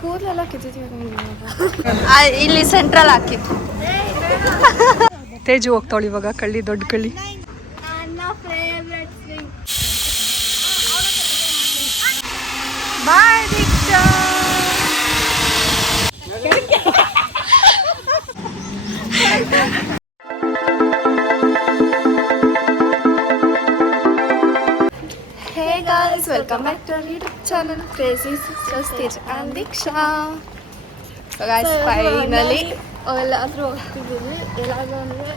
ಕೂದಲೆಲ್ಲ ಕಿತ್ತಿದ್ದೀವಿ ಇಲ್ಲಿ ಸೆಂಟ್ರಲ್ ಹಾಕಿ ತೇಜು ಹೋಗ್ತಾವಳು ಇವಾಗ ಕಳ್ಳಿ ದೊಡ್ಡ ಕಳ್ಳಿ. ನನ್ನ favourite swing boy Deeksha hey guys welcome back to YouTube channel crazy sisters Tej and Deeksha guys finally ಎಲ್ಲಾದ್ರೂ ಹೋಗ್ತಿದ್ದೀವಿ ಎಲ್ಲಾದ್ರೂ ಅಂದರೆ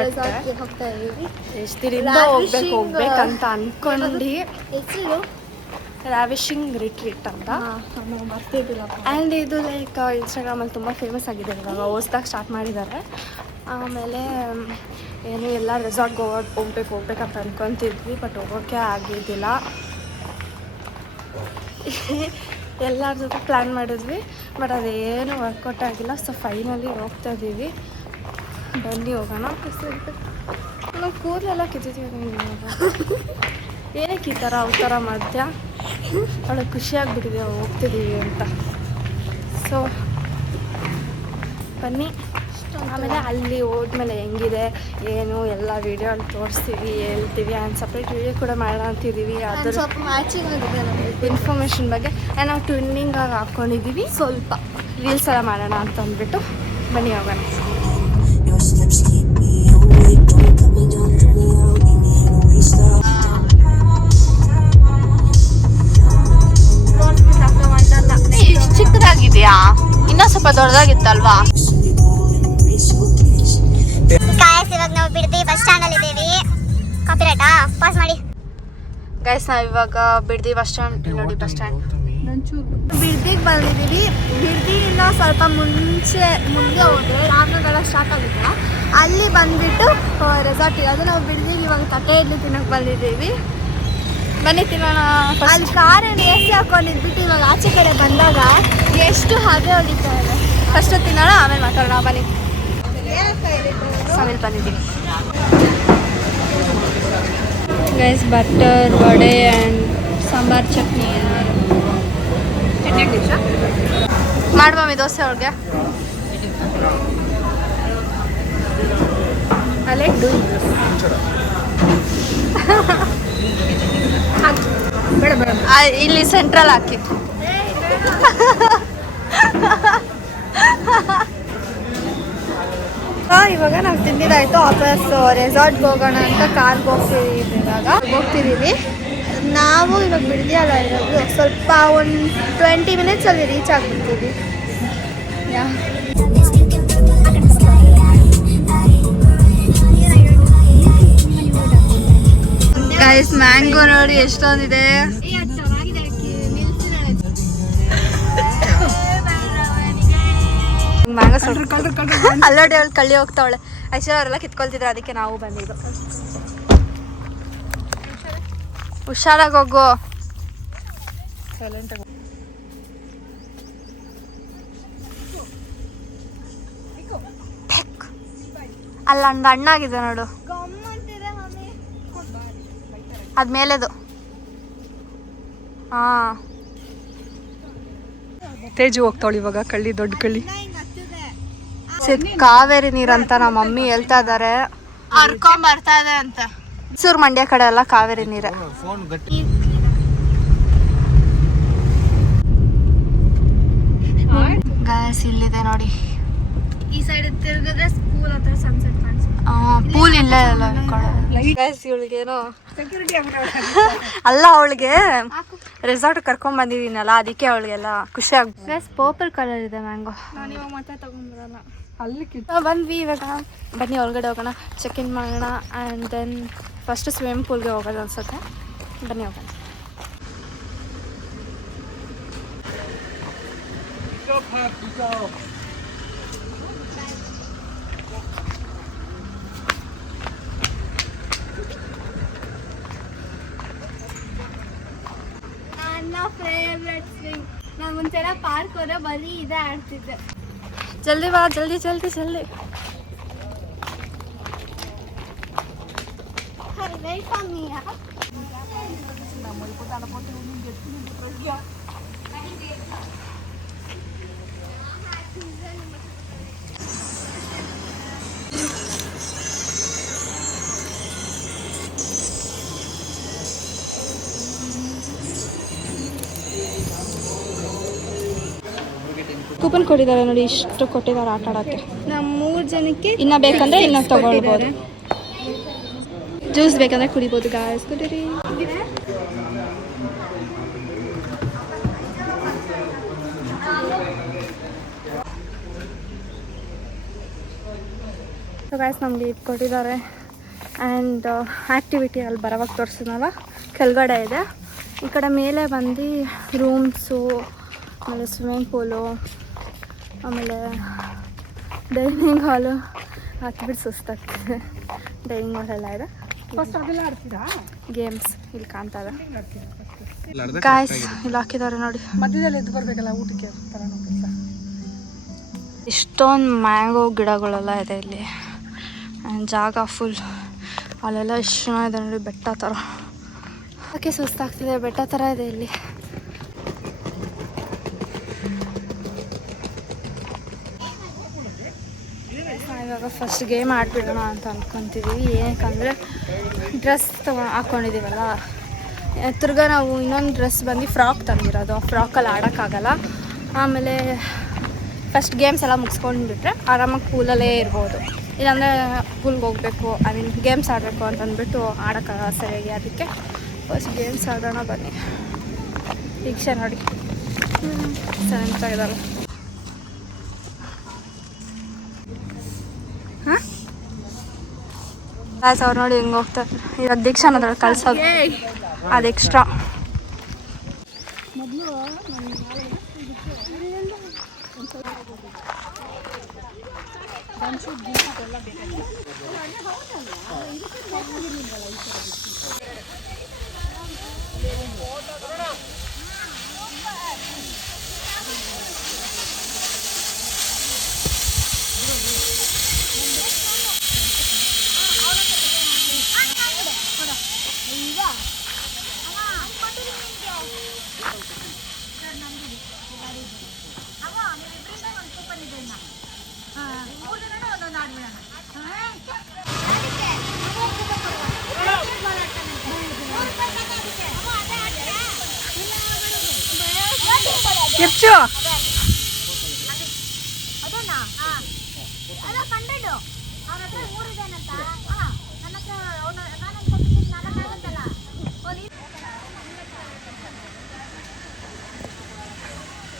ರೆಸಾರ್ಟ್ಗೆ ಹೋಗ್ತಾ ಇದ್ದೀವಿ ಎಷ್ಟು ದಿನದಿಂದ ಹೋಗ್ಬೇಕು ಹೋಗ್ಬೇಕಂತ ಅಂದ್ಕೊಂಡು ಹೆಸರು? ರಾವಿಶಿಂಗ್ ರಿಟ್ರೀಟ್ ಅಂತ. ನಾವು ಬರ್ತಿದ್ದಿಲ್ಲಪ್ಪ ಆ್ಯಂಡ್ ಇದು ಲೈಕ್ ಇನ್ಸ್ಟಾಗ್ರಾಮಲ್ಲಿ ತುಂಬ ಫೇಮಸ್ ಆಗಿದೆ ಇವಾಗ. ಹೊಸ್ದಾಗಿ ಸ್ಟಾರ್ಟ್ ಮಾಡಿದ್ದಾರೆ. ಆಮೇಲೆ ಏನು ಎಲ್ಲ ರೆಸಾರ್ಟ್ಗೆ ಹೋಗೋದು ಹೋಗ್ಬೇಕು ಹೋಗ್ಬೇಕಂತ ಅನ್ಕೊತಿದ್ವಿ ಬಟ್ ಹೋಗೋಕ್ಕೆ ಆಗಿದ್ದಿಲ್ಲ. ಎಲ್ಲರ ಜೊತೆ ಪ್ಲ್ಯಾನ್ ಮಾಡಿದ್ವಿ ಬಟ್ ಅದೇನು ವರ್ಕೌಟ್ ಆಗಿಲ್ಲ. ಸೊ ಫೈನಲಿ ಹೋಗ್ತಾ ಇದ್ದೀವಿ ಬನ್ನಿ ಹೋಗೋಣ. ನಾವು ಕೂದಲೆಲ್ಲ ಕಿತ್ತೀವಿ ಏನಕ್ಕೆ ಈ ಥರ ಅವತಾರ ಮಧ್ಯ ಅವಳು ಖುಷಿಯಾಗಿಬಿಟ್ಟಿದೆ ಹೋಗ್ತಿದ್ದೀವಿ ಅಂತ. ಸೊ ಬನ್ನಿ. ಆಮೇಲೆ ಅಲ್ಲಿ ಹೋದ್ಮೇಲೆ ಹೆಂಗಿದೆ ಏನು ಎಲ್ಲ ವೀಡಿಯೋ ಅಲ್ಲಿ ತೋರಿಸ್ತೀವಿ ಹೇಳ್ತೀವಿ ಆ್ಯಂಡ್ ಸಪ್ರೇಟ್ ವೀಡಿಯೋ ಕೂಡ ಮಾಡೋಣ ಅಂತಿದ್ದೀವಿ ಅದ್ರ ಸ್ವಲ್ಪ ಮ್ಯಾಚಿಂಗ್ ಆಗಿದೆ ನಮಗೆ ಇನ್ಫಾರ್ಮೇಷನ್ ಬಗ್ಗೆ. ಆ್ಯಂಡ್ ನಾವು ಟ್ವಿನ್ನಿಂಗ್ ಆಗಿ ಹಾಕ್ಕೊಂಡಿದ್ದೀವಿ ಸ್ವಲ್ಪ. ರೀಲ್ಸ್ ಎಲ್ಲ ಮಾಡೋಣ ಅಂತ ಅಂದ್ಬಿಟ್ಟು ಬನ್ನಿ ಹೋಗೋಣ. ಚಿಕ್ಕದಾಗಿದೆಯಾ? ಇನ್ನೂ ಸ್ವಲ್ಪ me ಬಸ್ ಸ್ಟ್ಯಾಂಡಲ್ಲಿ ಇದ್ದೀವಿ. ಕಾಪಿರೈಟಾ ಪಾಸ್ ಮಾಡಿ. ಗೈಸ್ ನಾವು ಇವಾಗ ಬಿಡ್ದಿ ಬಸ್ ಸ್ಟ್ಯಾಂಡ್ ನೋಡಿ ಬಸ್ ಸ್ಟ್ಯಾಂಡ್. ಬಿಡ್ದಿಗೆ ಬಂದಿದ್ದೀವಿ. ಬಿಡ್ದಿಯಿಂದ ಸ್ವಲ್ಪ ಮುಂಚೆ ಮುಂದೆ ಹೋದರೆ ರಾಮನಗರ ಸ್ಟಾರ್ಟ್ ಆಗುತ್ತೆ. ಅಲ್ಲಿ ಬಂದ್ಬಿಟ್ಟು ರೆಸಾರ್ಟ್ ಅದು ನಾವು ಬಿಡ್ದಿಗೆ ಇವಾಗ ತಟ್ಟೆ ಇಡ್ಲಿ ತಿನ್ನೋಕೆ ಬಂದಿದ್ದೀವಿ. ಬನ್ನಿ ತಿನ್ನೋಣ ಅಲ್ಲಿ ಕಾರನ್ನು ಎ ಸಿ ಹಾಕೊಂಡಿದ್ಬಿಟ್ಟು ಇವಾಗ ಆಚೆ ಕಡೆ ಬಂದಾಗ ಎಷ್ಟು ಹಾಗೆ ಹೊಡಿತಾ ಇದೆ. ಫಸ್ಟ್ ತಿನ್ನೋಣ ಆಮೇಲೆ ಮಾತಾಡೋಣ ಬನ್ನಿ. ಆಮೇಲೆ ಬಂದಿದ್ದೀವಿ. Guys butter vada and sambar chutney ಮಾಡ್ಬಮ್ಮಿ dosa ಅವ್ರಿಗೆ? ಅಲ್ಲೇ ಇಲ್ಲಿ ಸೆಂಟ್ರಲ್ ಹಾಕಿ. ಇವಾಗ ನಾವು ತಿಂದಿದ್ದಾಯ್ತು, ವಾಪಸ್ ರೆಸಾರ್ಟ್ಗೆ ಹೋಗೋಣ ಅಂತ ಕಾರ್ಗೆ ಹೋಗ್ತೀವಿ ಇವಾಗ. ಹೋಗ್ತಿದ್ದೀವಿ ನಾವು ಇವಾಗ ಬಿಡ್ದಿಯಲ್ಲ ಇರೋದು, ಸ್ವಲ್ಪ ಒಂದು ಟ್ವೆಂಟಿ ಮಿನಿಟ್ಸಲ್ಲಿ ರೀಚ್ ಆಗಿಬಿಡ್ತೀವಿ. ಯಾ. ಮ್ಯಾಂಗೋ ನೋಡಿ ಎಷ್ಟೊಂದಿದೆ. ಮ್ಯಾಂಗೋ ಅಲ್ಲೋಡಿ ಅವಳು ಕಳ್ಳಿ ಹೋಗ್ತಾವಳೆ. ಐಶ್ವರ್ಯ ಅವರೆಲ್ಲ ಕಿತ್ಕೊಳ್ತಿದ್ರು ಅದಕ್ಕೆ ನಾವು ಬಂದಿದ್ದು. ಹುಷಾರಾಗಿ ಹೋಗು. ಅಲ್ಲ ಒಂದು ಹಣ್ಣಾಗಿದೆ ನೋಡು. ಅದ್ಮೇಲೆದು ಹಾ. ತೇಜು ಹೋಗ್ತಾವಳು ಇವಾಗ ಕಳ್ಳಿ ದೊಡ್ಡ ಕಳ್ಳಿ. ಕಾವೇರಿ ಅಂತ ನಮ್ಮ ಮಮ್ಮಿ ಹೇಳ್ತಾ ಇದಾರೆ. ಹರ್ಕೊಂಡ್ ಬರ್ತಾ ಇದೆ ಅಂತ. ಮೈಸೂರು ಮಂಡ್ಯ ಕಡೆ ಎಲ್ಲ ಕಾವೇರಿ ನೀರೇ. ಗಾಯಸ್ ಇಲ್ಲಿದೆ ನೋಡಿ. ಈ ಸೈಡ್ ತಿರುಗಿದ್ರೆ ಸ್ಕೂಲ್ ಹತ್ರ ಸನ್ಸೆಟ್ ಪೂಲ್ ಇಲ್ಲೇ ಗೈಸ್ ಇವಳಿಗೇನೋ ಅಲ್ಲ ಅವಳಿಗೆ ರೆಸಾರ್ಟ್ ಕರ್ಕೊಂಡ್ ಬಂದಿದ್ದೀನಲ್ಲ ಅದಕ್ಕೆ ಅವಳಿಗೆಲ್ಲ ಖುಷಿ ಆಗ್ಬೋದು ಗೈಸ್ ಪರ್ಪಲ್ ಕಲರ್ ಇದೆ ಮ್ಯಾಂಗೋ ನಾನು ಇವಾಗ ಮತ್ತೆ ತಗೊಂಡ್ಬರಲ್ಲ. ನಾವ್ ಬಂದ್ವಿ ಇವಾಗ. ಬನ್ನಿ ಒಳಗಡೆ ಹೋಗೋಣ. ಚೆಕ್ ಇನ್ ಮಾಡೋಣ. ಆ್ಯಂಡ್ ದೆನ್ ಫಸ್ಟ್ ಸ್ವಿಮ್ಮಿಂಗ್ ಪೂಲ್ಗೆ ಹೋಗೋದು ಅನ್ಸುತ್ತೆ. ಬನ್ನಿ ಹೋಗೋಣ. ನನ್ನ ಮುಂಚೆಲ್ಲ ಪಾರ್ಕ್ ಹೋದ್ರೆ ಬರೀ ಇದೇ ಆಡ್ತಿದ್ದೆ. ಜಲ್ದಿ ಬಾ ಜಲ್ದಿ ಜಲ್ದಿ ಜಲ್ದಿ. ವೆಯ್ಟ್ ಫಾರ್ ಕೂಪನ್ ಕೊಟ್ಟಿದ್ದಾರೆ ನೋಡಿ ಇಷ್ಟು ಕೊಟ್ಟಿದ್ದಾರೆ ಆಟ ಆಡೋಕ್ಕೆ. ನಮ್ಮ ಮೂರು ಜನಕ್ಕೆ ಇನ್ನ ಬೇಕಂದ್ರೆ ಇನ್ನ ತಗೊಳ್ಬೋದು. ಜ್ಯೂಸ್ ಬೇಕಂದ್ರೆ ಕುಡಿಬೋದು ಗಾಯಸ್ ಕುಡೀರಿ. ಸೊ ಗಾಯ್ಸ್ ನಮಗೆ ಇದು ಕೊಟ್ಟಿದ್ದಾರೆ. ಆ್ಯಂಡ್ ಆ್ಯಕ್ಟಿವಿಟಿ ಅಲ್ಲಿ ಬರೋವಾಗ ತೋರಿಸಿದ್ನಲ್ಲ ಕೆಳಗಡೆ ಇದೆ. ಈ ಕಡೆ ಮೇಲೆ ಬಂದು ರೂಮ್ಸು ಆಮೇಲೆ ಸ್ವಿಮ್ಮಿಂಗ್ ಪೂಲು ಆಮೇಲೆ ಡೈನಿಂಗ್ ಹಾಲು ಹಾಕಿಬಿಟ್ಟು ಸುಸ್ತಾಗ್ತದೆ ಡೈನಿಂಗ್ ಹಾಲ್ ಎಲ್ಲ ಇದೆ ಗೇಮ್ಸ್ ಇಲ್ಲಿ ಕಾಣ್ತದೆ ಗಾಯ್ಸ್ ಇಲ್ಲಿ ಹಾಕಿದ್ದಾರೆ ನೋಡಿ. ಮಧ್ಯದಲ್ಲಿ ಎದ್ದು ಬರ್ಬೇಕಲ್ಲ ಊಟಕ್ಕೆ ಇಷ್ಟೊಂದು ಮ್ಯಾಂಗೋ ಗಿಡಗಳೆಲ್ಲ ಇದೆ ಇಲ್ಲಿ. ಆ್ಯಂಡ್ ಜಾಗ ಫುಲ್ ಅಲ್ಲೆಲ್ಲ ಎಷ್ಟು ಚೆನ್ನಾಗಿದೆ ನೋಡಿ ಬೆಟ್ಟ ಥರ ಅದಕ್ಕೆ ಸುಸ್ತಾಗ್ತಿದೆ ಬೆಟ್ಟ ಥರ ಇದೆ ಇಲ್ಲಿ ನಾವ್ ಇವಾಗ ಫಸ್ಟ್ ಗೇಮ್ ಆಡ್ಬಿಡೋಣ ಅಂತ ಅಂದ್ಕೊತಿದ್ದೀವಿ ಏನಕ್ಕಂದರೆ ಡ್ರೆಸ್ ತಗೊ ಹಾಕ್ಕೊಂಡಿದ್ದೀವಲ್ಲ ತಿರ್ಗಾ ನಾವು ಇನ್ನೊಂದು ಡ್ರೆಸ್ ಬಂದು ಫ್ರಾಕ್ ತಂದಿರೋದು. ಆ ಫ್ರಾಕಲ್ಲಿ ಆಡೋಕ್ಕಾಗಲ್ಲ. ಆಮೇಲೆ ಫಸ್ಟ್ ಗೇಮ್ಸ್ ಎಲ್ಲ ಮುಗಿಸ್ಕೊಂಡ್ಬಿಟ್ರೆ ಆರಾಮಾಗಿ ಪೂಲಲ್ಲೇ ಇರ್ಬೋದು. ಇಲ್ಲಾಂದರೆ ಪೂಲ್ಗೆ ಹೋಗಬೇಕು ಐ ಮೀನ್ ಗೇಮ್ಸ್ ಆಡಬೇಕು ಅಂತ ಅಂದ್ಬಿಟ್ಟು ಆಡೋಕ್ಕಾಗಲ್ಲ ಸರಿಯಾಗಿ. ಅದಕ್ಕೆ ಫಸ್ಟ್ ಗೇಮ್ಸ್ ಆಡೋಣ ಬನ್ನಿ. ಈಗ ನೋಡಿ. ಚೆನ್ನಾಗಿದ್ದಾವೆ ಗಾಯ್ಸ್ ಅವ್ರು ನೋಡಿ ಹಿಂಗೆ ಹೋಗ್ತಾರೆ ಇರೋ ದೀಕ್ಷಾನ ಅದ್ರಲ್ಲಿ ಕಳ್ಸೋದು. ಅದು ಎಕ್ಸ್ಟ್ರಾ ಕಿರ್ಚು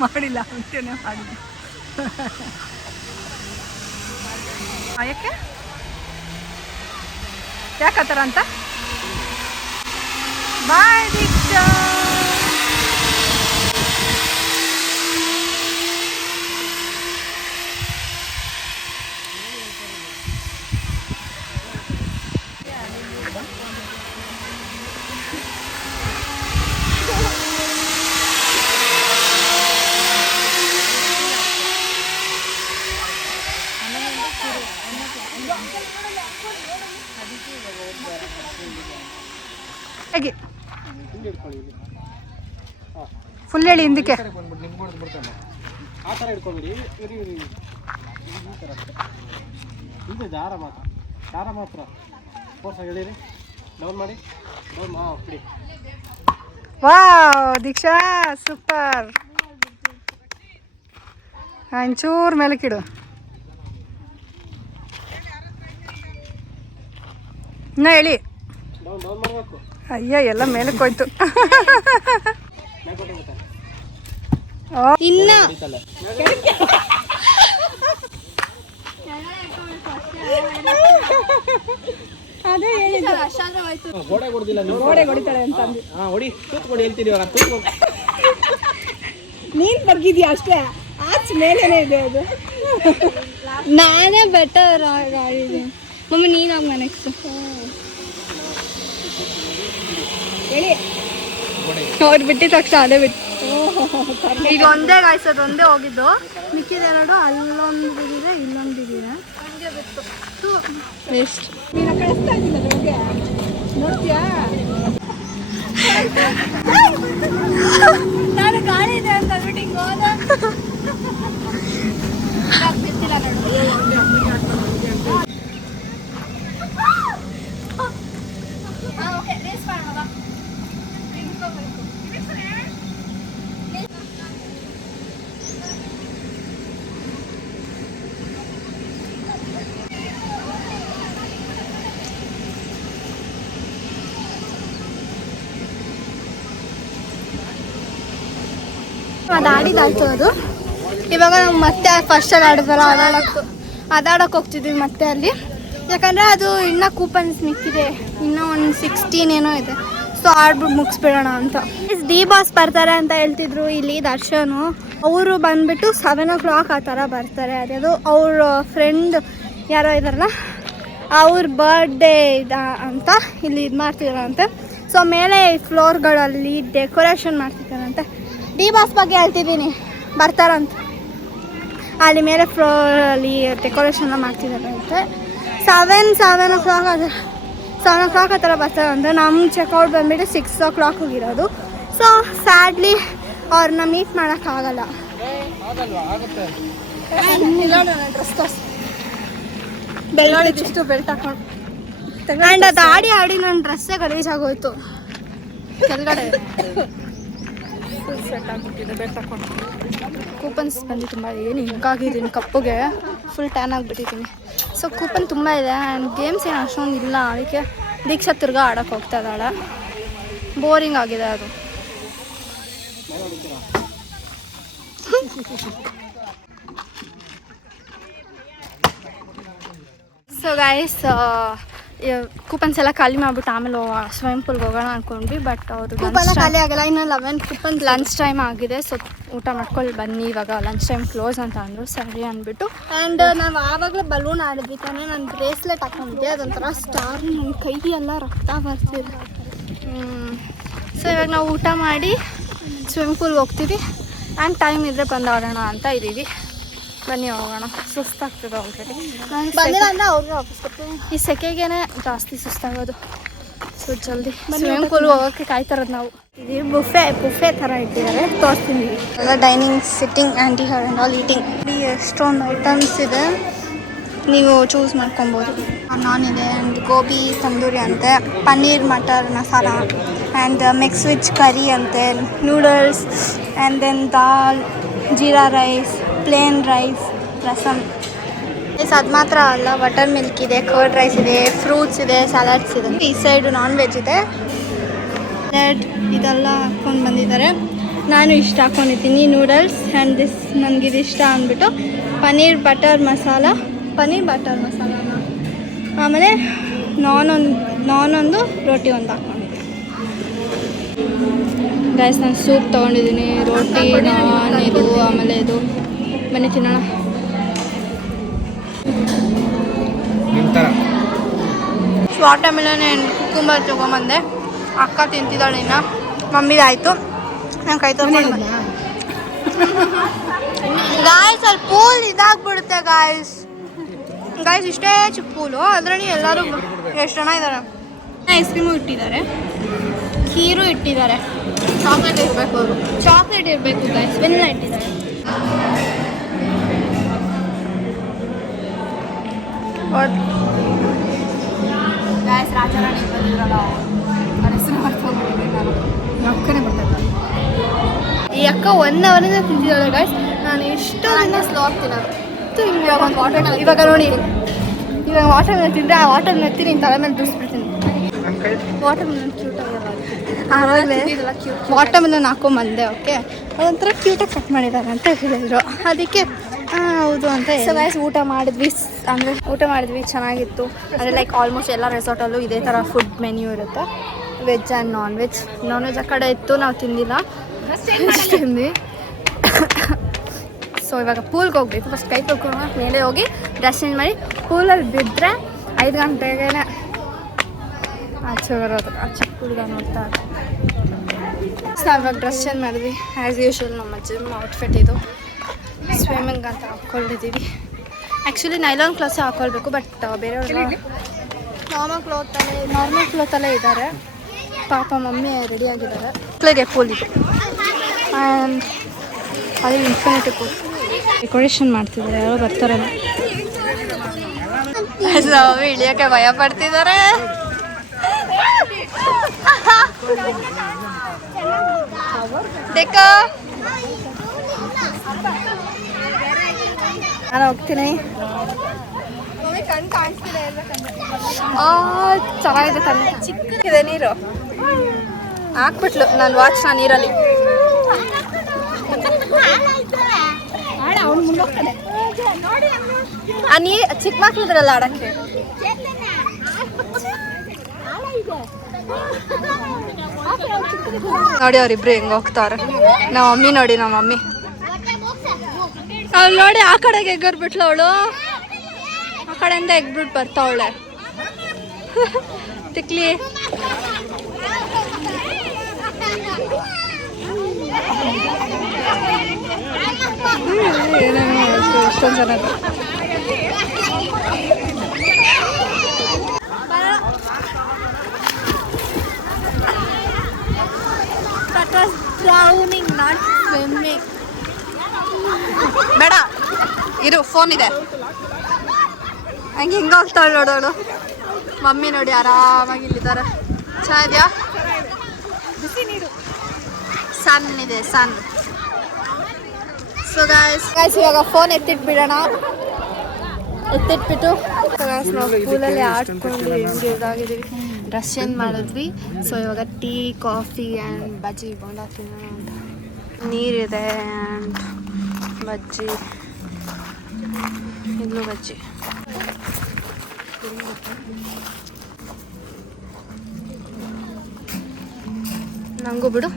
ಮಾಡಿಲ್ಲ ಅಂತೇನೆ ಮಾಡಿದ್ದೆ ಯಾಕೆ? ಯಾಕತ್ತರ ಅಂತ? ಬಾಯ್ ದೀಕ್ಷಾ! ಹೇಗೆ? ಫುಲ್ ಹೇಳಿ ಹಿಂದಕ್ಕೆ. ಆ ಥರ ಇರಿ. ಈ ಥರ ಇದು ದಾರ ಮಾತ್ರ. ದಾರ ಮಾತ್ರ. ಫೋರ್ಸಾಗಿ ಹೇಳಿರಿ ಡೌನ್ ಮಾಡಿ. ಡೌನ್ ಹಾಂ ಬಿಡಿ ವಾವ್ ದೀಕ್ಷಾ ಸೂಪರ್ ಕಿಡು ಹೇಳಿ ಡೌನ್ ಹೇಳಿ. ಮಾಡಬೇಕು ಅಯ್ಯ ಎಲ್ಲ ಮೇಲಕ್ಕೆ ಹೋಯ್ತು ಓ ಇನ್ನ. ಅದೇ ಹೇಳಿದ್ದು. ಗೋಡೆ ಹೊಡಿತಾಳೆ ಅಂತ ಅಂದು ಹಾಂ ಹೊಡಿ. ತೂತ್ ಹೇಳ್ತೀನಿ ಇವಾಗ ತೂತ್ ನೀನ್ ಬಗ್ಗಿದ್ಯಾ ಅಷ್ಟೇ? ಆಚ್ ಮೇಲೇನೆ ಇದೆ ಅದು. ನಾನೇ ಬೆಟರ್ ಆಡಿದ್ದೀನಿ ಮಮ್ಮಿ ನೀನಾಗ ನೆಕ್ಸ್ಟ್ ಹೇಳಿ. ಅವ್ರು ಬಿಟ್ಟಿದ ತಕ್ಷಣ ಅದೇ ಬಿಟ್ಟು ಈಗ ಒಂದೇ ಗಾಯ್ಸೋದು ಒಂದೇ ಹೋಗಿದ್ದು. ಮಿಕ್ಕಿದೆರಡು ಅಲ್ಲೊಂದು ಬಿದ್ದಿದೆ ಇಲ್ಲೊಂದು ಬಿದ್ದಿದೆ. ನೋಡ್ತೀಯ ನೀನು ಕಳಿಸ್ತಾ ಇದ್ದೀನಿ ಬೆಳಗ್ಗೆ ನೋಡ್ತೀಯಾ? ನಾನು ಗಾಳಿ ಇದೆ ಅಂತ ಅಂದ್ಬಿಟ್ಟು ಹಿಂಗೆ ಹೋದ ಬಿದ್ದಿಲ್ಲ ನೋಡು ಅದು ಅದು ಇವಾಗ ನಾವು ಮತ್ತೆ ಫಸ್ಟ್ ಅಲ್ಲಿ ಆಡಿದ್ವಲ್ಲ ಅದಾಡಕ್ಕೆ ಅದಾಡಕ್ಕೆ ಹೋಗ್ತಿದ್ವಿ ಮತ್ತೆ ಅಲ್ಲಿ. ಯಾಕಂದರೆ ಅದು ಇನ್ನೂ ಕೂಪನ್ಸ್ ಮಿಕ್ಕಿದೆ. ಇನ್ನೂ ಒಂದು ಸಿಕ್ಸ್ಟೀನ್ ಏನೋ ಇದೆ. ಸೊ ಆಡ್ಬಿಟ್ಟು ಮುಗಿಸ್ಬಿಡೋಣ ಅಂತ. ಡಿ ಬಾಸ್ ಬರ್ತಾರೆ ಅಂತ ಹೇಳ್ತಿದ್ರು ಇಲ್ಲಿ ದರ್ಶನ್. ಅವರು ಬಂದ್ಬಿಟ್ಟು ಸೆವೆನ್ ಓ ಕ್ಲಾಕ್ ಆ ಥರ ಬರ್ತಾರೆ. ಅದ್ಯಾವುದು ಅವ್ರ ಫ್ರೆಂಡ್ ಯಾರೋ ಇದಾರಲ್ಲ ಅವ್ರ ಬರ್ಡೇ ಇದ ಅಂತ ಇಲ್ಲಿ ಇದು ಮಾಡ್ತಿದಾರಂತೆ ಸೊ ಮೇಲೆ ಫ್ಲೋರ್ಗಳಲ್ಲಿ ಡೆಕೋರೇಷನ್ ಮಾಡ್ತಿದ್ದಾರಂತೆ ಡಿ ಬಾಸ್ ಬಗ್ಗೆ ಹೇಳ್ತಿದ್ದೀನಿ. ಬರ್ತಾರಂತ. ಅಲ್ಲಿ ಮೇಲೆ ಫ್ಲೋರಲ್ಲಿ ಡೆಕೋರೇಷನ್ ಮಾಡ್ತಿದ್ದಾರಂತೆ ಸೆವೆನ್ ಸೆವೆನ್ ಓ ಕ್ಲಾಕ್ ಅದು. ಸೆವೆನ್ ಓ ಕ್ಲಾಕ್ ಆ ಥರ ಬರ್ತಾರಂತೆ ನಮ್ಮ ಚೆಕ್ಔಟ್ ಬಂದ್ಬಿಟ್ಟು ಸಿಕ್ಸ್ ಓ ಕ್ಲಾಕ್ ಹೋಗಿರೋದು. ಸೊ ಸ್ಯಾಡ್ಲಿ ಅವ್ರನ್ನ ಮೀಟ್ ಮಾಡೋಕ್ಕಾಗಲ್ಲ ಬೆಳ್ಳಿ ಇಷ್ಟು ಬೆಲ್ಟ್ ಹಾಕೊಂಡು. ಆ್ಯಂಡ್ ಅದು ಆಡಿ ಆಡಿ ನನ್ನ ಡ್ರೆಸ್ಸೇ ಗಲೀಜಾಗೋಯ್ತು. ಕೆಳಗಡೆ. ಸೆಟ್ ಆಗಿಬಿಟ್ಟಿದೆ ಬೆಟ್ ಹಾಕೊಂಡು ಕೂಪನ್ಸ್ ಬಂದು ತುಂಬ ಏನು ಹಿಂಗಾಗಿದ್ದೀನಿ ಕಪ್ಪುಗೆ. ಫುಲ್ ಟ್ಯಾನ್ ಆಗಿಬಿಟ್ಟಿದ್ದೀನಿ. ಸೊ ಕೂಪನ್ ತುಂಬ ಇದೆ ಆ್ಯಂಡ್ ಗೇಮ್ಸ್ ಏನು ಅಷ್ಟೊಂದು ಇಲ್ಲ. ಅದಕ್ಕೆ ದೀಕ್ಷಾ ತಿರ್ಗಾ ಆಡೋಕೆ ಹೋಗ್ತಾ ಇದ್ದಾಳೆ. ಬೋರಿಂಗ್ ಆಗಿದೆ ಅದು. ಸೊ ಗೈಸ್ ಕೂಪನ್ಸ್ ಎಲ್ಲ ಖಾಲಿ ಮಾಡ್ಬಿಟ್ಟು ಆಮೇಲೆ ಸ್ವಿಮ್ಮಿಂಗ್ ಪೂಲ್ಗೆ ಹೋಗೋಣ ಅಂದ್ಕೊಂಡ್ವಿ ಬಟ್ ಅವರು ಕೂಪನ್ ಖಾಲಿ ಆಗಲ್ಲ ಇನ್ನು ಲೆವೆನ್ ಕೂಪನ್ ಲಂಚ್ ಟೈಮ್ ಆಗಿದೆ ಸೊ ಊಟ ಮಾಡ್ಕೊಳ್ಳಿ ಬನ್ನಿ ಇವಾಗ ಲಂಚ್ ಟೈಮ್ ಕ್ಲೋಸ್ ಅಂತ ಅಂದರು ಸರಿ ಅಂದ್ಬಿಟ್ಟು. ಆ್ಯಂಡ್ ನಾವು ಆವಾಗಲೇ ಬಲೂನ್ ಆಡಿದ್ವಿ ತಾನೇ ನಾನು ಬ್ರೇಸ್ಲೆಟ್ ಹಾಕೊಂಡಿದ್ದೆ ಅದೊಂಥರ ಸ್ಟಾರ್ ನನ್ನ ಕೈ ಎಲ್ಲ ರಕ್ತ ಬರ್ತಿದೆ. ಸೊ ಇವಾಗ ನಾವು ಊಟ ಮಾಡಿ ಸ್ವಿಮ್ಮಿಂಗ್ ಪೂಲ್ಗೆ ಹೋಗ್ತೀವಿ. ಆ್ಯಂಡ್ ಟೈಮ್ ಇದ್ದರೆ ಬಂದಾಡೋಣ ಅಂತ ಇದ್ದೀವಿ. ಬನ್ನಿ ಹೋಗೋಣ. ಸುಸ್ತಾಗ್ತದೆ ಆಲ್ರೆಡಿ ಈ ಸೆಕೆಗೇನೆ ಜಾಸ್ತಿ ಸುಸ್ತಾಗೋದು. ಸೊ ಜಲ್ದಿ. ಸ್ವಿಮ್ಮಿಂಗ್ ಪೂಲ್ ಹೋಗೋಕ್ಕೆ ಕಾಯ್ತಾರದು ನಾವು. ಇದು ಬುಫೆ ಬುಫೆ ಥರ ಇಟ್ಟಿದ್ದಾರೆ. ತೋರಿಸ್ತೀನಿ. ಎಲ್ಲ dining sitting aunty her and all eating ಇಲ್ಲಿ ಎಷ್ಟೊಂದು ಐಟಮ್ಸ್ ಇದೆ. ನೀವು ಚೂಸ್ ಮಾಡ್ಕೊಬೋದು. ನಾನ್ ಇದೆ ಆ್ಯಂಡ್ ಗೋಬಿ ತಂದೂರಿ ಅಂತೆ paneer matar masala and mix veg curry ಅಂತೆ noodles and then dal jeera rice plain rice rasam rice ಅದು ಮಾತ್ರ ಅಲ್ಲ ಬಟರ್ ಮಿಲ್ಕ್ ಇದೆ ಕರ್ಡ್ ರೈಸ್ ಇದೆ ಫ್ರೂಟ್ಸ್ ಇದೆ ಸಲಾಡ್ಸ್ ಇದೆ. ಈ ಸೈಡು ನಾನ್ ವೆಜ್ ಇದೆ. ಬ್ರೆಡ್ ಇದೆಲ್ಲ ಹಾಕ್ಕೊಂಡು ಬಂದಿದ್ದಾರೆ. ನಾನು ಇಷ್ಟ ಹಾಕ್ಕೊಂಡಿದ್ದೀನಿ ನೂಡಲ್ಸ್ ಆ್ಯಂಡ್ ದಿಸ್ ನನಗಿದು ಇಷ್ಟ ಅಂದ್ಬಿಟ್ಟು ಪನ್ನೀರ್ ಬಟರ್ ಮಸಾಲ ಪನ್ನೀರ್ ಬಟರ್ ಮಸಾಲ ಆಮೇಲೆ ನಾನ್ ಒಂದು ರೋಟಿ ಒಂದು ಹಾಕ್ಕೊಂಡಿದ್ದೀನಿ ಗೈಸ್ ನಾನು ಸೂಪ್ ತೊಗೊಂಡಿದ್ದೀನಿ ರೊಟ್ಟಿ ನಾನ್ ಇದು ಆಮೇಲೆ ಇದು ಬನ್ನಿ ತಿನ್ನೋಣ. ವಾಟರ್ಮೆಲನ್ ಏನು ಕುಕುಂಬರ್ ತೊಗೊಂಬಂದೆ. ಅಕ್ಕ ತಿಂತಿದ್ದಾಳೆ ಇನ್ನು. ಮಮ್ಮಿದಾಯಿತು ನಾನು ಕೈ ತೊಗೊಂಡು ಗಾಯ್ಸ್ ಅಲ್ಲಿ ಪೂಲ್ ಇದಾಗ್ಬಿಡುತ್ತೆ ಗಾಯ್ಸ್ ಗಾಯ್ಸ್ ಇಷ್ಟೇ ಚಿಕ್ಕ ಪೂಲು. ಅದರಲ್ಲಿ ಎಲ್ಲರೂ ಎಷ್ಟು ಜನ ಇದ್ದಾರೆ ಐಸ್ ಕ್ರೀಮು ಇಟ್ಟಿದ್ದಾರೆ. ಖೀರು ಇಟ್ಟಿದ್ದಾರೆ. ಚಾಕ್ಲೇಟ್ ಇರಬೇಕು ಅವರು. ಚಾಕ್ಲೇಟ್ ಇರಬೇಕು ಗಾಯ್ಸ್ ವೆನಿಲ್ಲ ಇಟ್ಟಿದ್ದಾರೆ. ಗಾಯ್ಸ್ ರಾಜಾರಾಣಿ ಬಂದಿದ್ರಲ್ಲ. ಅವ್ರ ಹೆಸರು ಮರ್ತೋಗ್ಬಿಟ್ಟಿದ್ದೀನಿ ನಾನು. ಈ ಅಕ್ಕ ಒನ್ ಅವರಿಂದ ತಿಂದಿದ್ದಾಳೆ ಗಾಯ್ಸ್ ನಾನು ಇಷ್ಟೊಂದು ಸ್ಲೋ ಆಗ್ತೀನಿ ಇವಾಗ ಒಂದು ವಾಟರ್ ಇವಾಗ ನೋಡಿ. ಇವಾಗ ವಾಟರ್ ಮೇಲೆ ತಿಂದರೆ ಆ ವಾಟರ್ ನೆತ್ತಿ ನಿನ್ನ ತಲೆ ಮೇಲೆ ಬಿಡಿಸ್ಬಿಡ್ತೀನಿ ವಾಟರ್ ಮೆಲನ್ ಕ್ಯೂಟ್ ಆವಾಗಲೇ ವಾಟರ್ ಮೆಲನ್ ಹಾಕೊಂಬಂದೆ ಓಕೆ ಅದೊಂಥರ ಕ್ಯೂಟಾಗಿ ಕಟ್ ಮಾಡಿದ್ದಾರೆ ಅಂತ ಹೇಳಿದ್ರು. ಅದಕ್ಕೆ ಹೌದು ಅಂತ ಸೊ ಗೈಸ್ ಊಟ ಮಾಡಿದ್ವಿ ಅಂದರೆ ಊಟ ಮಾಡಿದ್ವಿ, ಚೆನ್ನಾಗಿತ್ತು. ಅಂದ್ರೆ ಲೈಕ್ ಆಲ್ಮೋಸ್ಟ್ ಎಲ್ಲ ರೆಸಾರ್ಟಲ್ಲೂ ಇದೇ ಥರ ಫುಡ್ ಮೆನ್ಯೂ ಇರುತ್ತೆ. Veg and non veg non veg ಆ ಕಡೆ ಇತ್ತು, ನಾವು ತಿಂದಿಲ್ಲ. ತಿಂದ್ವಿ. ಸೊ ಇವಾಗ ಪೂಲ್ಗೆ ಹೋಗ್ಬೇಕು. ಫಸ್ಟ್ ಕೈ ತೊಳ್ಕೊಂಡು ಮೇಲೆ ಹೋಗಿ ಡ್ರೆಸ್ ಚೇಂಜ್ ಮಾಡಿ. ಪೂಲಲ್ಲಿ ಬಿದ್ದರೆ ಐದು ಗಂಟೆಗೆ ಆಚೆ ಬರೋದು. ಆಚೆ ಹುಡುಗ ನೋಡ್ತಾ ಸೊ ಇವಾಗ ಡ್ರೆಸ್ ಚೇಂಜ್ ಮಾಡಿದ್ವಿ. ಆ್ಯಸ್ ಯೂಶ್ವಲ್ ನಮ್ಮ ಜಿಮ್ ಔಟ್ಫಿಟ್ ಇದು. ಸ್ವಿಮ್ಮಿಂಗ್ ಅಂತ ಹಾಕ್ಕೊಂಡಿದ್ದೀವಿ. ಆ್ಯಕ್ಚುಲಿ ನೈಲಾನ್ ಕ್ಲಾಸ್ ಹಾಕ್ಕೊಳ್ಬೇಕು ಬಟ್ ಬೇರೆಯವ್ರೆಲ್ಲ ನಾರ್ಮಲ್ ಕ್ಲೋತ್ ನಾರ್ಮಲ್ ಕ್ಲೋತಲ್ಲೇ ಇದ್ದಾರೆ. ಪಾಪ ಮಮ್ಮಿ ರೆಡಿ ಆಗಿದ್ದಾರೆ. ಮಕ್ಕಳಿಗೆ ಪೂಲ್ ಇದೆ. ಆ್ಯಂಡ್ ಅದು ಇನ್ಫಿನಿಟಿ ಪೂಲ್ ಡೆಕೋರೇಷನ್ ಮಾಡ್ತಿದ್ದಾರೆ ಯಾರೋ ಬರ್ತಾರೆ. ಇಳಿಯೋಕ್ಕೆ ಭಯ ಪಡ್ತಿದ್ದಾರೆ. ಡೆಕೋ ನಾನು ಹೋಗ್ತೀನಿ. ಚೆನ್ನಾಗಿದೆ ಕಣ್ಣು. ಚಿಕ್ಕದಿದೆ ನೀರು. ಹಾಕ್ಬಿಟ್ಲು ನಾನು ವಾಚ್ ನಾನು ನೀರಲ್ಲಿ. ಆ ನೀ, ಚಿಕ್ಕ ಮಕ್ಳಿದ್ರಲ್ಲ ಆಡಕ್ಕೆ. ನೋಡಿ ಅವ್ರಿಬ್ರು ಹೆಂಗ್ ಹೋಗ್ತಾವ್ರೆ ನಮ್ಮ ಮಮ್ಮಿ ನೋಡಿ ನಮ್ಮ ಮಮ್ಮಿ. ಅವ್ಳು ನೋಡಿ ಆ ಕಡೆಗೆ ಎಗ್ಗರ್ಬಿಟ್ಲು ಅವಳು. ಆ ಕಡೆಯಿಂದ ಎಗ್ಬಿಟ್ಟು ಬರ್ತಾವಳೆ ತಿಕ್ಲಿ. ಇಷ್ಟೊಂದು ಜನ. That was drowning. ಬೇಡ ಇರು ಫೋನ್ ಇದೆ. ಹಂಗೆ ಹಿಂಗೆ ಹೋಗ್ತಾಳೆ ನೋಡೋಳು ಮಮ್ಮಿ ನೋಡಿ ಆರಾಮಾಗಿ ಇಲ್ಲಿದ್ದಾರೆ. ಚೆನ್ನಾಗಿದ್ಯಾ ಬಿಸಿ ನೀರು. ಸನ್ ಇದೆ ಸಣ್ಣ ಸೊ ಗಾಯ್ಸ್ ಗಾಯ್ಸ್ ಇವಾಗ ಫೋನ್ ಎತ್ತಿಟ್ಬಿಡೋಣ ಎತ್ತಿಟ್ಬಿಟ್ಟು ನಾವು ಸ್ಕೂಲಲ್ಲಿ ಆಡ್ಕೊಂಡು ಹೆಂಗೆ ಇದಾಗಿದ್ದೀವಿ. ಡ್ರೆಸ್ ಚೇಂಜ್ ಮಾಡಿದ್ವಿ. ಸೊ ಇವಾಗ tea coffee and bajji bonda ತಿನ್ನೋಣ ಅಂತ. ನೀರಿದೆ ಆ್ಯಂಡ್ ಬಜ್ಜಿ. ಇಲ್ಲೂ ಬಜ್ಜಿ. ನಂಗೂ ಬಿಡು.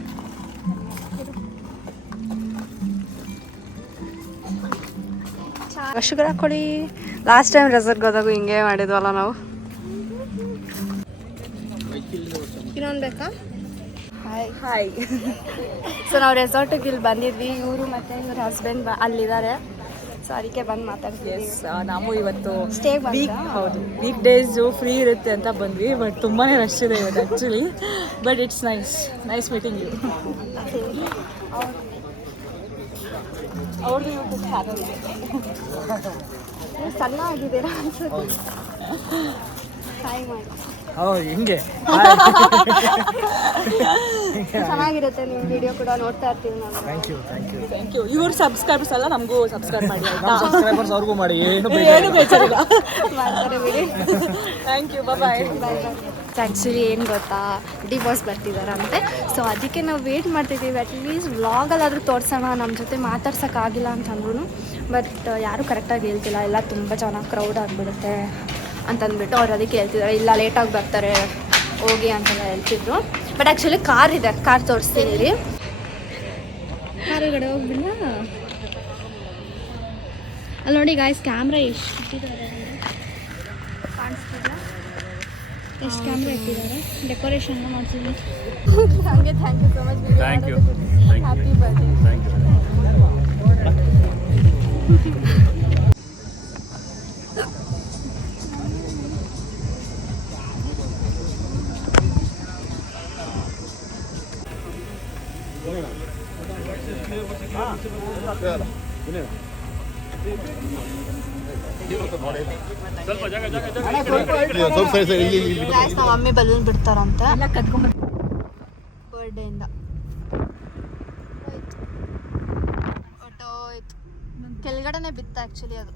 ಶುಗರ್ ಹಾಕೊಳ್ಳಿ ಲಾಸ್ಟ್ ಟೈಮ್ ರೆಸಾರ್ಟ್ಗೆ ಹೋದಾಗ ಹಿಂಗೆ ಮಾಡಿದ್ವಲ್ಲ ನಾವು. ಇನ್ನೊಂದು ಬೇಕಾ? ಹಾಯ್ ಹಾಯ್ ಸೊ ನಾವು ರೆಸಾರ್ಟಿಗೆ ಇಲ್ಲಿ ಬಂದಿದ್ವಿ. ಇವರು ಮತ್ತು ಇವ್ರ ಹಸ್ಬೆಂಡ್ ಅಲ್ಲಿದ್ದಾರೆ. ಸೊ ಅದಕ್ಕೆ ಬಂದು ಮಾತಾಡ್ತೀವಿ ಎಸ್ ನಾವು ಇವತ್ತು ಸ್ಟೇ ವೀಕ್ ಹೌದು. ವೀಕ್ ಡೇಸು ಫ್ರೀ ಇರುತ್ತೆ ಅಂತ ಬಂದ್ವಿ. ಬಟ್ ತುಂಬಾ ರಶ್ ಇದೆ ಇವತ್ತು actually but it's nice nice meeting you ಅವ್ರದ್ದು ಯೂಟ್ಯೂಬ್ ಚಾನಲ್ ಸಣ್ಣ ಆಗಿದ್ದೀರಾ ಅನ್ಸುತ್ತೆ. ಹಾಯ್ ಮಾಡಿ ಹಿಂಗೆ. ಚೆನ್ನಾಗಿರುತ್ತೆ ನಿಮ್ಮ ವಿಡಿಯೋ ಕೂಡ ನೋಡ್ತಾ ಇರ್ತೀವಿ ನಾವು. Thank you thank you thank you ಇವ್ರ ಸಬ್ಸ್ಕ್ರೈಬರ್ಸ್ ಎಲ್ಲ ನಮಗೂ ಸಬ್ಸ್ಕ್ರೈಬ್ ಮಾಡಿ ಆಯ್ತಾ? ಸಬ್ಸ್ಕ್ರೈಬರ್ಸ್ ಅವ್ರಿಗೂ ಮಾಡಿ ಏನು ಏನು ಬೇಜಾರಿಲ್ಲ. ಮಾಡ್ತಾರೆ ಬಿಡಿ. ಥ್ಯಾಂಕ್ ಯು ಬಾಯ್ ಆ್ಯಕ್ಚುಲಿ ಏನು ಗೊತ್ತಾ? ಡಿವೋರ್ಸ್ ಬರ್ತಿದಾರಂತೆ. ಬರ್ತಿದ್ದಾರಂತೆ ಸೊ ಅದಕ್ಕೆ ನಾವು ವೇಟ್ ಮಾಡ್ತಿದ್ದೀವಿ ಅಟ್ಲೀಸ್ಟ್ ವ್ಲಾಗಲ್ಲಾದರೂ ತೋರಿಸೋಣ ನಮ್ಮ ಜೊತೆ ಮಾತಾಡ್ಸೋಕ್ಕಾಗಿಲ್ಲ ಅಂತಂದ್ರೂ ಬಟ್ ಯಾರೂ ಕರೆಕ್ಟಾಗಿ ಹೇಳ್ತಿಲ್ಲ. ಎಲ್ಲ ತುಂಬ ಚೆನ್ನಾಗಿ ಕ್ರೌಡ್ ಆಗಿಬಿಡುತ್ತೆ. ಅಂತಂದ್ಬಿಟ್ಟು ಅವ್ರು ಅದಕ್ಕೆ ಹೇಳ್ತಿದ್ದಾರೆ ಇಲ್ಲ ಲೇಟಾಗಿ ಬರ್ತಾರೆ ಹೋಗಿ ಅಂತೆಲ್ಲ ಹೇಳ್ತಿದ್ರು. ಬಟ್ ಆ್ಯಕ್ಚುಲಿ ಕಾರ್ ಇದೆ ಕಾರ್ ತೋರಿಸ್ತೀನಿ ರೀ ಕಾರುಗಡೆ ಹೋಗ್ಬಿಲ್ಲ ಅಲ್ಲಿ ನೋಡಿ ಗಾಯ್ಸ್ ಕ್ಯಾಮ್ರಾ ಎಷ್ಟು ಇಟ್ಟಿದ್ದಾರೆ ಕಾಣಿಸ್ತಿಲ್ಲ ಎಷ್ಟು ಕ್ಯಾಮ್ರಾ ಇಟ್ಟಿದ್ದಾರೆ? ಡೆಕೋರೇಷನ್ ಮಾಡ್ತೀನಿ ಹಾಗೆ thank you so much thank you happy ಬರ್ತೀನಿ ಥ್ಯಾಂಕ್ ಯು ನಮ್ಮ ಮಮ್ಮಿ ಬಲೂನ್ ಬಿಡ್ತಾರಂತೆ. ಬರ್ಡೇಯಿಂದ ಹೊಟ್ಟೋಯ್ತು ಕೆಳಗಡೆನೆ ಬಿತ್ತು ಆಕ್ಚುಲಿ ಅದು.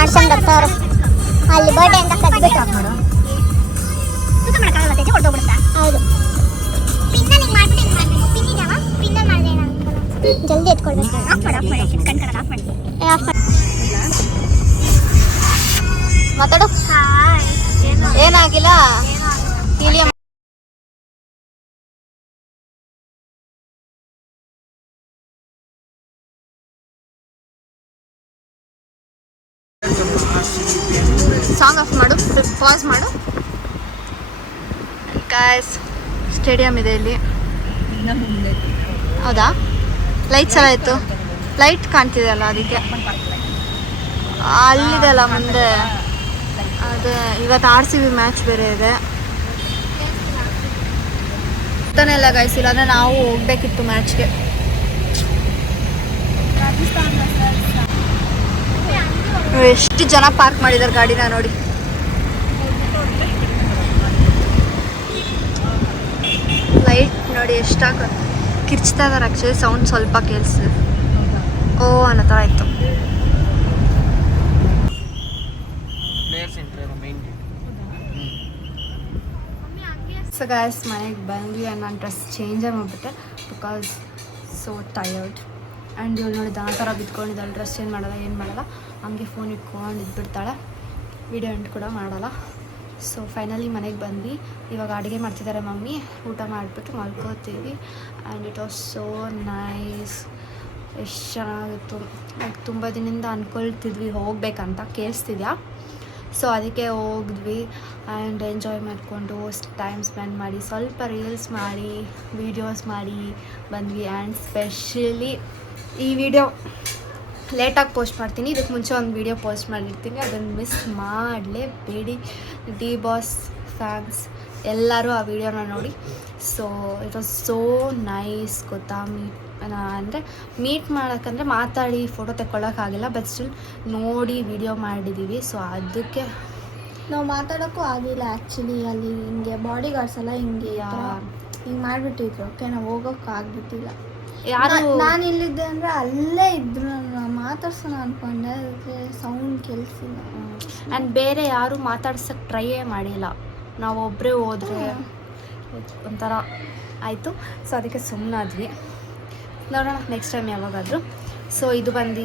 ಮಾಡ್ಕೊಂಡು ಬರ್ತಾವ್ರು ಅಲ್ಲಿ ಬರ್ಡೇ ಅಂತ ಕದ್ಬಿಟ್ಟು ಹೌದು. ಪಿನ್ನಲ್ಲಿ ಹಾಯ್ ಮಾಡ್ಬಿಟ್ಟು ಏನಾಗಿಲ್ಲ. ಮಾಡ್ಬೇಕು ಪಾಸ್ ಮಾಡು. ಗಾಯ್ಸ್ ಸ್ಟೇಡಿಯಂ ಇದೆ ಇಲ್ಲಿ. ಹೌದಾ? ಲೈಟ್ಸ್ ಎಲ್ಲ ಇತ್ತು ಲೈಟ್ ಕಾಣ್ತಿದೆ ಅಲ್ಲ ಅದಕ್ಕೆ? ಅಲ್ಲಿದೆ ಅಲ್ಲ ಮುಂದೆ. ಅದೇ, ಇವತ್ತು ಆರ್ ಸಿ ಬಿ ಮ್ಯಾಚ್ ಬೇರೆ ಇದೆ. ತಾನೇ ಇಲ್ಲ ಗಾಯ್ಸ್ ಇಲ್ಲಾಂದ್ರೆ ನಾವು ಹೋಗ್ಬೇಕಿತ್ತು ಮ್ಯಾಚ್ಗೆ ಎಷ್ಟು ಜನ ಪಾರ್ಕ್ ಮಾಡಿದ್ದಾರೆ ಗಾಡಿನ ನೋಡಿ ಲೈಟ್ ನೋಡಿ ಎಷ್ಟು ಹಾಕೋದು ಕಿರ್ಚ್ತಾ ಇದಾರೆ ಆ್ಯಕ್ಚುಲಿ ಸೌಂಡ್ ಸ್ವಲ್ಪ ಕೇಳಿಸಿದೆ ಓ ಅನ್ನೋ ಥರ ಮೈನ್ ಸೊ ಗಾಯ್ಸ್ ಮನೆಗೆ ಬಂದ್ವಿ ಆ್ಯಂಡ್ ನಾನು ಡ್ರೆಸ್ ಚೇಂಜ್ ಮಾಡಿಬಿಟ್ಟೆ ಬಿಕಾಸ್ ಸೋ ಟಯರ್ಡ್ ಆ್ಯಂಡ್ ಇವಳು ನೋಡಿ ಆ ಥರ ಬಿತ್ಕೊಂಡಿದ್ದಾಳೆ ಡ್ರೆಸ್ ಚೇಂಜ್ ಮಾಡೋಲ್ಲ ಏನು ಮಾಡಲ್ಲ ಹಂಗೆ ಫೋನ್ ಇಟ್ಕೊಂಡು ಇದ್ಬಿಡ್ತಾಳೆ ವಿಡಿಯೋ ಎಂಟ್ ಕೂಡ ಮಾಡಲ್ಲ. ಸೊ ಫೈನಲಿ ಮನೆಗೆ ಬಂದ್ವಿ. ಇವಾಗ ಅಡುಗೆ ಮಾಡ್ತಿದ್ದಾರೆ ಮಮ್ಮಿ. ಊಟ ಮಾಡಿಬಿಟ್ಟು ಮಲ್ಕೋತೀವಿ. And it was so nice ಎಷ್ಟು ಚೆನ್ನಾಗಿತ್ತು. ಲೈಕ್ ತುಂಬ ದಿನದಿಂದ ಅಂದ್ಕೊಳ್ತಿದ್ವಿ ಹೋಗ್ಬೇಕಂತ. ಕೇಳಿಸ್ತಿದ್ಯಾ? ಸೊ ಅದಕ್ಕೆ ಹೋಗಿದ್ವಿ. ಆ್ಯಂಡ್ ಎಂಜಾಯ್ ಮಾಡಿಕೊಂಡು ಟೈಮ್ ಸ್ಪೆಂಡ್ ಮಾಡಿ, ಸ್ವಲ್ಪ ರೀಲ್ಸ್ ಮಾಡಿ ವೀಡಿಯೋಸ್ ಮಾಡಿ ಬಂದ್ವಿ. ಆ್ಯಂಡ್ ಸ್ಪೆಷಲಿ ಈ ವಿಡಿಯೋ ಲೇಟಾಗಿ ಪೋಸ್ಟ್ ಮಾಡ್ತೀನಿ. ಇದಕ್ಕೆ ಮುಂಚೆ ಒಂದು ವೀಡಿಯೋ ಪೋಸ್ಟ್ ಮಾಡಿರ್ತೀನಿ. ಅದನ್ನು ಮಿಸ್ ಮಾಡಲೇಬೇಡಿ. ಡಿ ಬಾಸ್ ಫ್ಯಾನ್ಸ್ ಎಲ್ಲರೂ ಆ ವಿಡಿಯೋನ ನೋಡಿ. So it was so nice ಗೊತ್ತಾ? ಮೀಟ್ ಅಂದರೆ ಮೀಟ್ ಮಾಡೋಕ್ಕಂದ್ರೆ ಮಾತಾಡಿ ಫೋಟೋ ತೆಕ್ಕೊಳ್ಳೋಕ್ಕಾಗಿಲ್ಲ ಬಟ್ ಸ್ಟಿಲ್ ನೋಡಿ ವಿಡಿಯೋ ಮಾಡಿದ್ದೀವಿ ಸೊ ಅದಕ್ಕೆ ನಾವು ಮಾತಾಡೋಕ್ಕೂ ಆಗಿಲ್ಲ ಆ್ಯಕ್ಚುಲಿ ಅಲ್ಲಿ ಹಿಂಗೆ ಬಾಡಿ ಗಾರ್ಡ್ಸ್ ಎಲ್ಲ ಹಿಂಗೆ ಹಿಂಗೆ ಮಾಡಿಬಿಟ್ಟಿದ್ರು. ಓಕೆ ನಾವು ಹೋಗೋಕೆ ಆಗ್ಬಿಟ್ಟಿಲ್ಲ. ಯಾರು ನಾನು ಇಲ್ಲಿದ್ದೆ ಅಂದ್ರೆ ಅಲ್ಲೇ ಇದ್ರು ಮಾತಾಡ್ಸೋಣ ಅಂದ್ಕೊಂಡೆ ಅದಕ್ಕೆ ಸೌಂಡ್ ಕೆಲ್ಸಿಲ್ಲ ಆ್ಯಂಡ್ ಬೇರೆ ಯಾರು ಮಾತಾಡ್ಸೋಕ್ಕೆ ಟ್ರೈಯೇ ಮಾಡಿಲ್ಲ. ನಾವು ಒಬ್ಬರೇ ಹೋದ್ರೆ ಒಂಥರ ಆಯಿತು. ಸೊ ಅದಕ್ಕೆ ಸುಮ್ಮನಾದ್ವಿ ನೋಡೋಣ ನೆಕ್ಸ್ಟ್ ಟೈಮ್ ಯಾವಾಗಾದರೂ. ಸೊ ಇದು ಬಂದು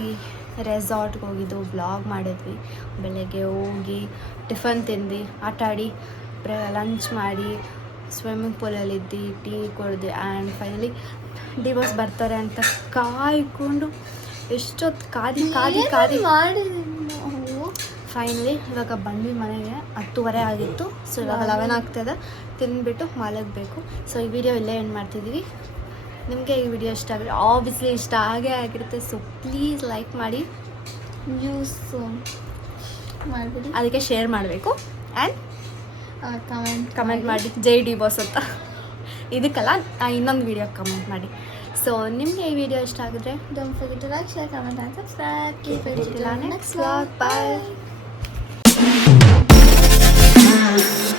ರೆಸಾರ್ಟ್ಗೆ ಹೋಗಿದ್ದು ಬ್ಲಾಗ್ ಮಾಡಿದ್ವಿ. ಬೆಳಗ್ಗೆ ಹೋಗಿ ಟಿಫನ್ ತಿಂದು ಆಟ ಆಡಿ ಲಂಚ್ ಮಾಡಿ ಸ್ವಿಮ್ಮಿಂಗ್ ಪೂಲಲ್ಲಿದ್ದು ಟೀ ಕುಡ್ದು ಆ್ಯಂಡ್ ಫೈನಲಿ ಡಿವೋರ್ಸ್ ಬರ್ತಾರೆ ಅಂತ ಕಾಯ್ಕೊಂಡು ಎಷ್ಟೊತ್ತು ಕಾದಿ ಕಾದಿ ಕಾದಿ. ಫೈನಲಿ ಇವಾಗ ಬಂದ್ವಿ ಮನೆಗೆ ಹತ್ತುವರೆ ಆಗಿತ್ತು. ಸೊ ಇವಾಗ ಲೆವೆನ್ ಆಗ್ತದೆ ತಿಂದುಬಿಟ್ಟು ಮಲಗಬೇಕು. ಸೊ ಈ ವಿಡಿಯೋ ಇಲ್ಲೇ ಏನು ಮಾಡ್ತಿದ್ದೀವಿ ನಿಮಗೆ ಈ ವಿಡಿಯೋ ಇಷ್ಟ ಆಗಿದೆ ಆಬ್ವಿಯಸ್ಲಿ ಇಷ್ಟ ಆಗೇ ಆಗಿರುತ್ತೆ. ಸೊ ಪ್ಲೀಸ್ ಲೈಕ್ ಮಾಡಿ. ನ್ಯೂಸ್ ಮಾಡಿಬಿಡಿ. ಅದಕ್ಕೆ ಶೇರ್ ಮಾಡಬೇಕು. ಆ್ಯಂಡ್ ಕಮೆಂಟ್ ಕಮೆಂಟ್ ಮಾಡಿ. ಜೈ ಡಿ ಬಾಸ್ ಅಂತ. ಇದಕ್ಕಲ್ಲ ಇನ್ನೊಂದು ವಿಡಿಯೋ ಕಮೆಂಟ್ ಮಾಡಿ. ಸೊ ನಿಮಗೆ ಈ ವಿಡಿಯೋ ಇಷ್ಟ ಆಗಿದ್ರೆ don't forget to like share comment and subscribe keep it next vlog bye bye